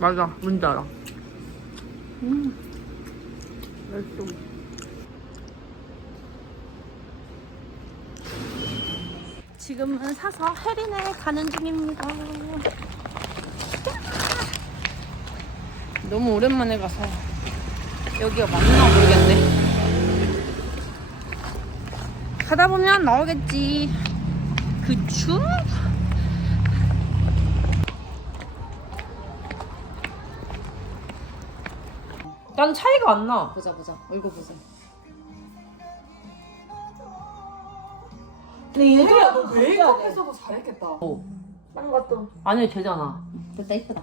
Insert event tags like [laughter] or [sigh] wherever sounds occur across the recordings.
맞아, 뭔지 알아. 음. 맛있어. 지금은 사서 해린에 가는 중입니다. 너무 오랜만에 가서 여기가 맞나 모르겠네. 가다 보면 나오겠지. 그쵸? 난 차이가 안 나. 보자 보자 얼굴 보자 근데 얘들아 너 메이크업 했어도 잘했겠다. 딴 것도 아니, 되잖아. 됐다 이쁘다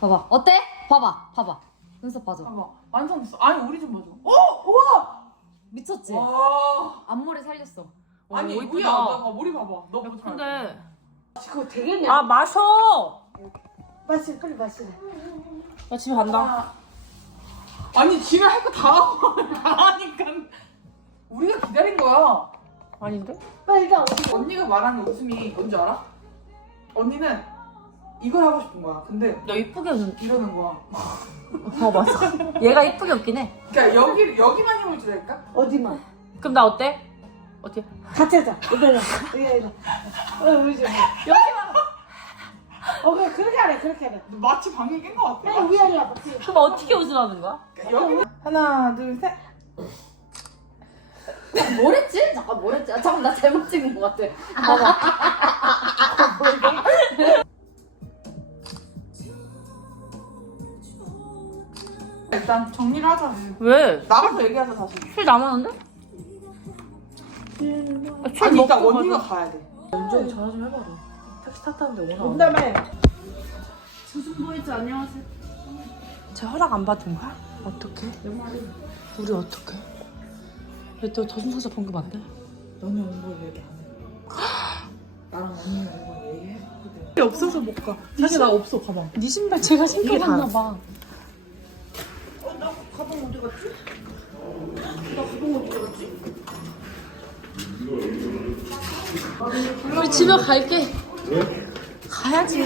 봐봐 어때? 봐봐 봐봐 눈썹 봐줘 봐봐. 완성 됐어. 아니, 우리 좀 봐줘. 어! 우와! 미쳤지? 와. 앞머리 살렸어 아니, 오, 우리 이쁘다. 봐봐. 머리 봐봐. 너 말고. 근데. 그거 되겠냐? 아, 마셔! 마시 빨리 마시래. 나 집에 간다. 아 니, 집에 할거 다 하고 가니까. 우리가 기다린 거야. 아닌데? 빨리 일단 어디? 언니가 말하는 웃음이 뭔지 알아? 언니는 이걸 하고 싶은 거야. 근데 나 이쁘게 웃는. 이러는 거야. 어, 맞아. 얘가 이쁘게 웃긴 해. 그러니까 여기 여기만 힘을 주랄까? 어디만? 그럼 나 어때? 어떻게? 같이 하자. 이거야. 이거 이거. 어 우리 좀. 여기만. 어 그래 그렇게 하래 그렇게 하래. 마치 방귀 낀거 같아. 위아래 와봐. 뒤에. 그럼 어떻게 웃으라는 거야? 여기 하나, 둘, 셋. 뭐랬지? 잠깐 뭐랬지? 아, 잠깐 나 잘못 찍은 것 같아 일단 정리를 하자. 왜? 나가서 얘기하자 다시. 술 남았는데? 아, 술 아니 일단 언니가 가자. 가야 돼. 연주이 전화 좀 해봐라. 택시 탔다는데 오나? 농담해. 제 허락 안 받은 거야? 어떡해? 우리 어떡해? 왜또 저승사자 방금 안 돼? 너는 온걸 얘기 안 해. [gasps] 나랑 언니는 이거 얘기해봤거든. 없어서 못 가. 사실 나 없어 가방. 네 신발 제가 신고 이게 갔나 다- 봐. 나 가방 어디 갔지? 나 가방 어디 갔지? 우리 집에 갈게. 가야지.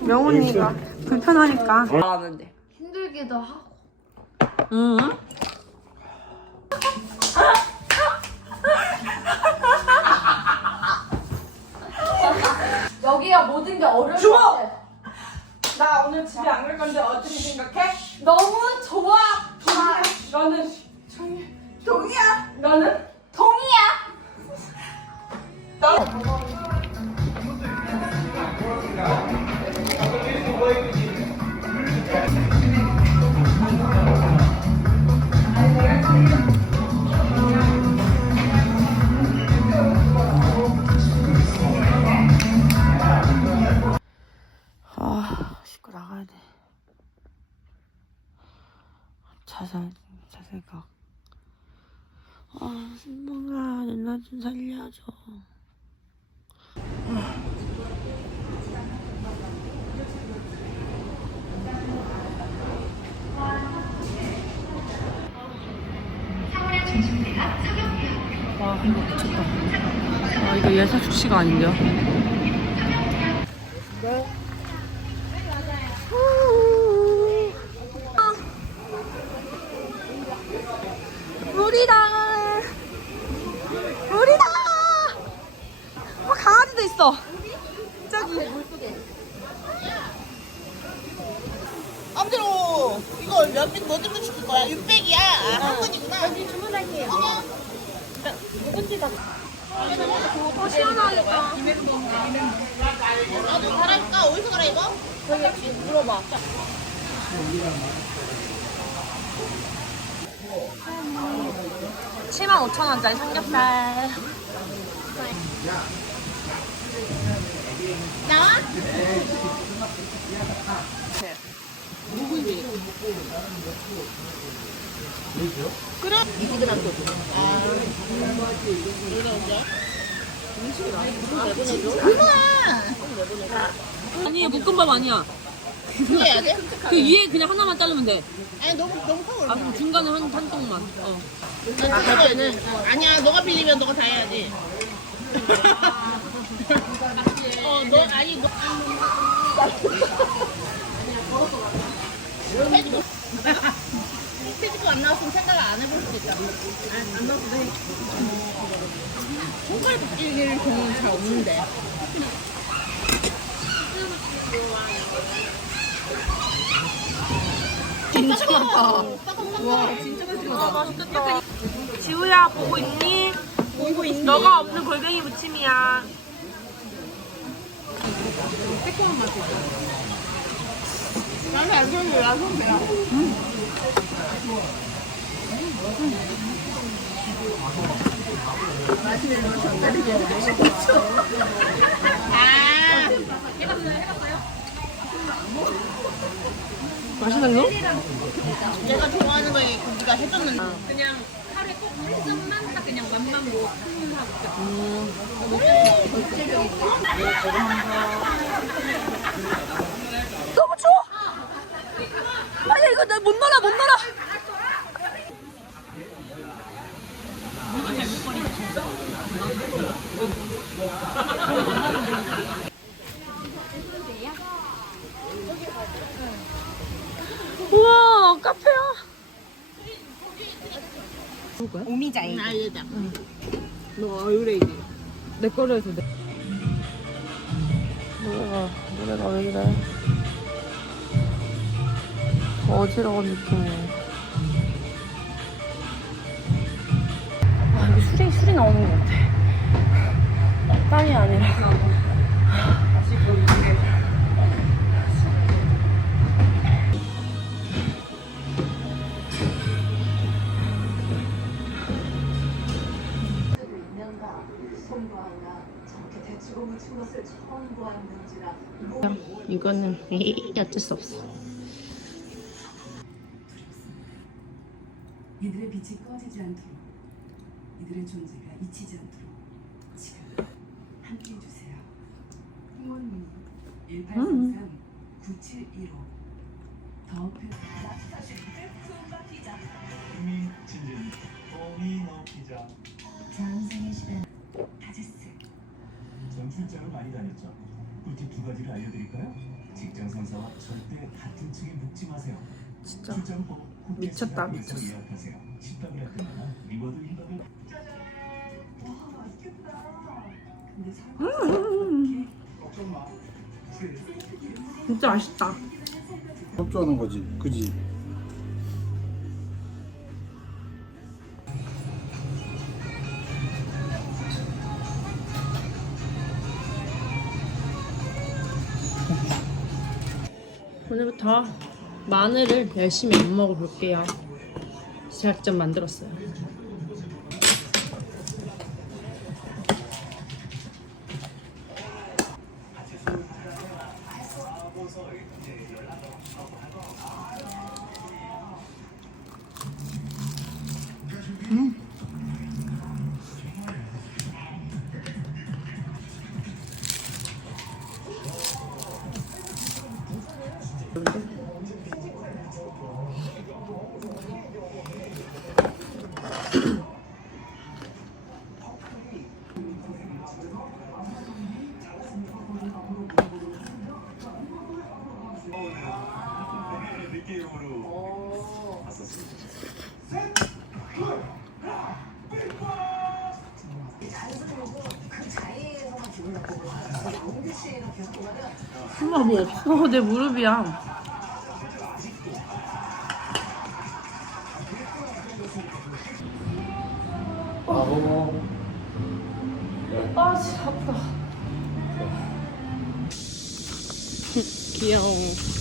명훈이가 불편하니까. 나가는데. 힘들기도 하고 응. 여기가 모든 게 어려울 좋아! 것 같아 나 오늘 집에 안 갈 건데 어떻게 생각해? 너무 좋아 너는 종이 종이야. 너는? 동이야 아, 자살, 자살각. 아, 신봉아, 누나 좀 살려줘. 와, 이거 미쳤다. 아, 이거 예사 출시가 아닌데요? 물이다. 물이다. 어, 강아지도 있어. 저기. 암대로 이거 몇명 뭐 들고 시킬 거야? 600이야. 아, 한 건이구나. 여기 주문할게요. 어, 시원하겠다. 나도 갈아입까? 어디서 갈아입어? 물어봐. 칠만 5천 원짜리 삼겹살. 나와? 그럼 20g 거지. 아, 이거 언제? 그만! 아니 볶음밥 아니야. 해야 돼? 그 위에 그냥 하나만 자르면 돼. 아니 너무 너무 커 아 그럼 중간에 한, 한 통만. 어. 아, 할 때는 아니야 너가 빌리면 너가 다 해야지. 어 너 아니 너 피지코 안 나왔으면 생각을 안 해볼 수도 있잖아. 안 나와도 돼. 손가락 바뀌는 경우는 잘 없는데. 진짜 많다. 와, 진짜 맛있겠다. 지우야, 보고 있니? 보고 있니? 너가 없는 골뱅이 무침이야. 좋은데 나 손배야. 맛있는 거? 내가 좋아하는 거에 고기가 해줬는데. 너무 추워. 아니 이거 나 못 놀아 못 놀아. 우와 카페야. 아, 얘다. 너 얼그레이지. 내 거로 해서 내. 노래가 노래가 왜 이래? 어지러운 느낌이야. 아 여기 술이 술이 나오는 것 같아. 땀이 아니라. 이거는 어쩔 수 없어. 이들의 빛이 꺼지지 않도록 이들의 존재가 잊히지 않도록 지금 함께 해주세요. 후원 문의 1833 9715더 표. 진진 도미노 피자. 장생의 시간 다제스 전 출장을 많이 다녔죠. 꿀팁 두 가지를 알려드릴까요? 직장 상사와 절대 같은 층에 묵지 마세요 진짜 미쳤다, 미쳤어. 마 진짜 맛있다. 협조하는 거지, 그지? 오늘부터 마늘을 열심히 안 먹어볼게요. 직접 만들었어요. 느 봤었습니다 엄마 뭐 없어. 내 무릎이야. 아, 진짜 아프다. 귀여워.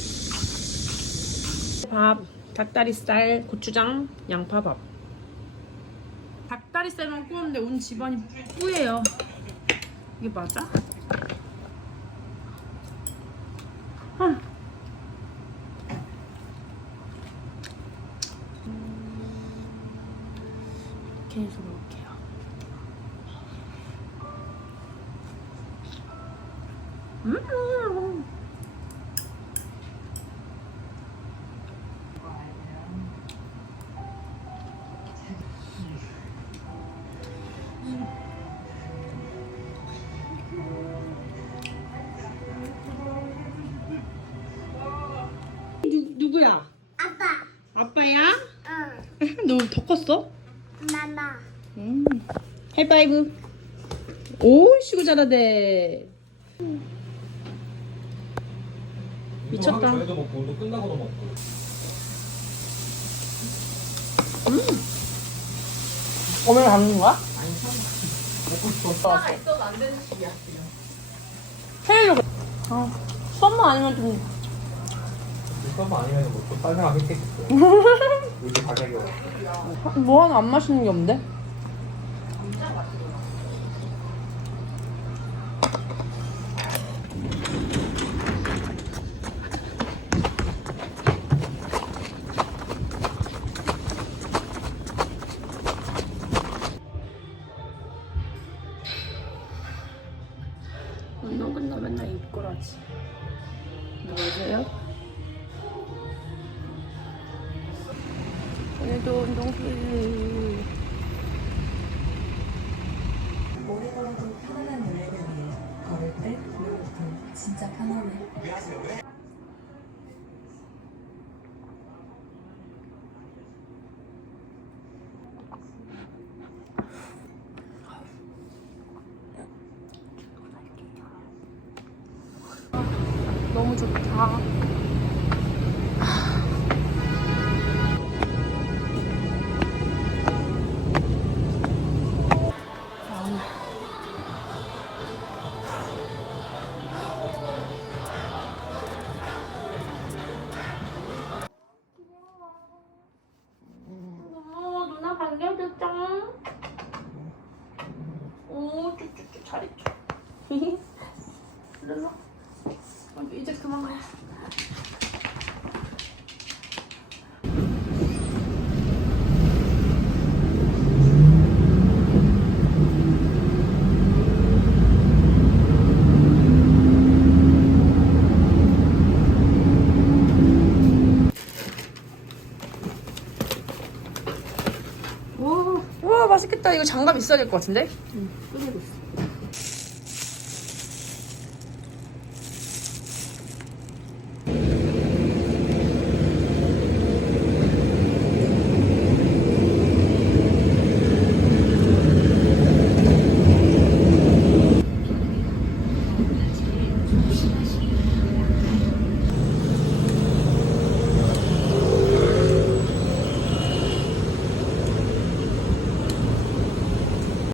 밥, 닭다리살, 고추장, 양파밥. 닭다리살만 구웠는데 온 집안이 뿌예요. 이게 맞아? 아. 이렇게 해서 먹을게요. 음. 누구야? 아빠. 아빠야? 응. [laughs] 너 더 컸어? 마마. 음. 하이파이브. 오, 쉬고 잘하대. 미쳤다. 전에도 먹고 운동 끝나고도 먹고. 오늘 가는 거야? 썸머 아니면 좀 아니면 뭐또 사람 혜택 있어. 요즘 가격이? 뭐 하나 안 마시는 게 없는데? 오늘도 운동 후 머리걸어도 편안한 노래를 위해 걸을 때 진짜 편하네. 너무 좋다. 장갑 있어야 될 것 같은데? 응, 있어.